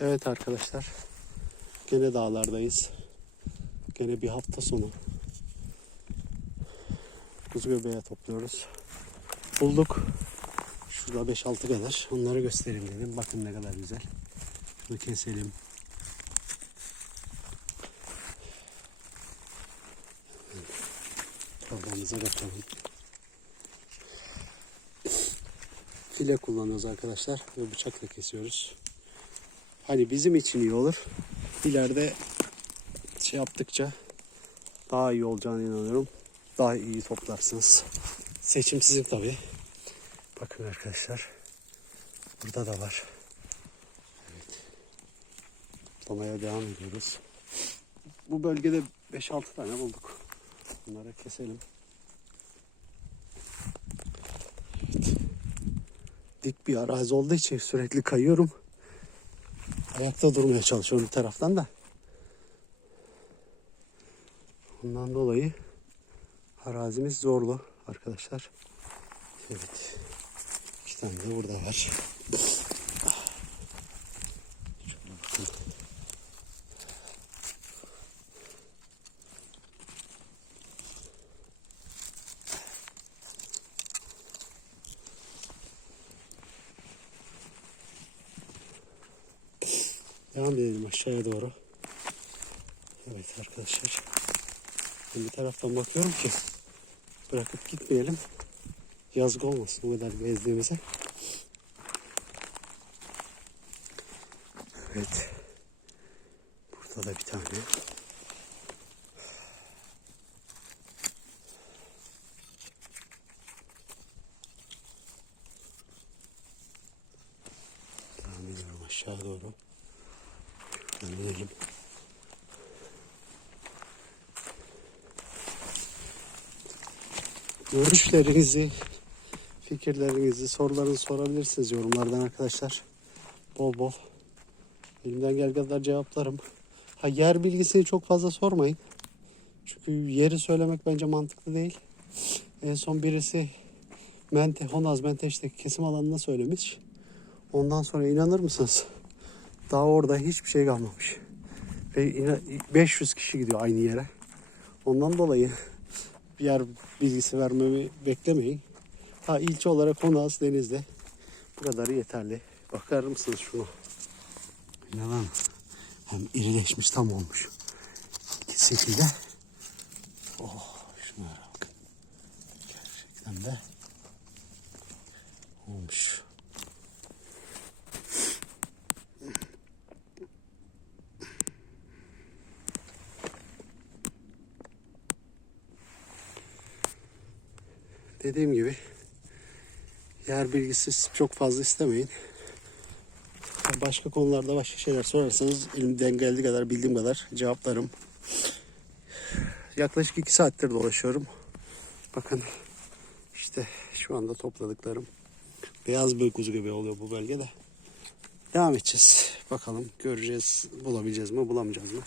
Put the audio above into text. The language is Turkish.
Evet arkadaşlar. Gene dağlardayız. Gene bir hafta sonu. Kuzu göbeği topluyoruz. Bulduk. Şurada 5-6 kadar. Onları göstereyim dedim. Bakın ne kadar güzel. Şunu keselim. Torbamıza bakalım. File kullanıyoruz arkadaşlar ve bıçakla kesiyoruz. Hani bizim için iyi olur. İleride şey yaptıkça daha iyi olacağına inanıyorum. Daha iyi toplarsınız. Seçim sizin tabi. Bakın arkadaşlar. Burada da var. Evet. Toplamaya devam ediyoruz. Bu bölgede 5-6 tane bulduk. Bunları keselim. Evet. Dik bir arazi olduğu için sürekli kayıyorum. Ayakta durmaya çalışıyorum bir taraftan da. Ondan dolayı arazimiz zorlu arkadaşlar. Evet. İki tane de burada var. Devam edelim aşağıya doğru. Evet arkadaşlar. Ben bir taraftan bakıyorum ki bırakıp gitmeyelim. Yazık olmasın o kadar gezdiğimize. Evet. Burada da bir tane. Devam ediyorum aşağı doğru. İnelim. Görüşlerinizi, fikirlerinizi, sorularınızı sorabilirsiniz yorumlardan arkadaşlar. Bol bol. Elimden gel kadar cevaplarım. Ha yer bilgisini çok fazla sormayın. Çünkü yeri söylemek bence mantıklı değil. En son birisi Mente, Honaz Menteş'teki kesim alanına söylemiş. Ondan sonra inanır mısınız? Daha orada hiçbir şey kalmamış. Ve ina- 500 kişi gidiyor aynı yere. Ondan dolayı bir yer bilgisi vermemi beklemeyin. Ha ilçe olarak Honaz Deniz'de bu kadarı yeterli. Bakar mısınız şuna? İnanın hem irileşmiş tam olmuş. İkisi de oh şunlara bakın. Gerçekten de olmuş. Dediğim gibi yer bilgisi çok fazla istemeyin. Başka konularda başka şeyler sorarsanız elimden geldiği kadar bildiğim kadar cevaplarım. Yaklaşık iki saattir dolaşıyorum. Bakın işte şu anda topladıklarım. Beyaz bir kuzu gibi oluyor bu bölgede. Devam edeceğiz. Bakalım göreceğiz. Bulabileceğiz mi bulamayacağız mı?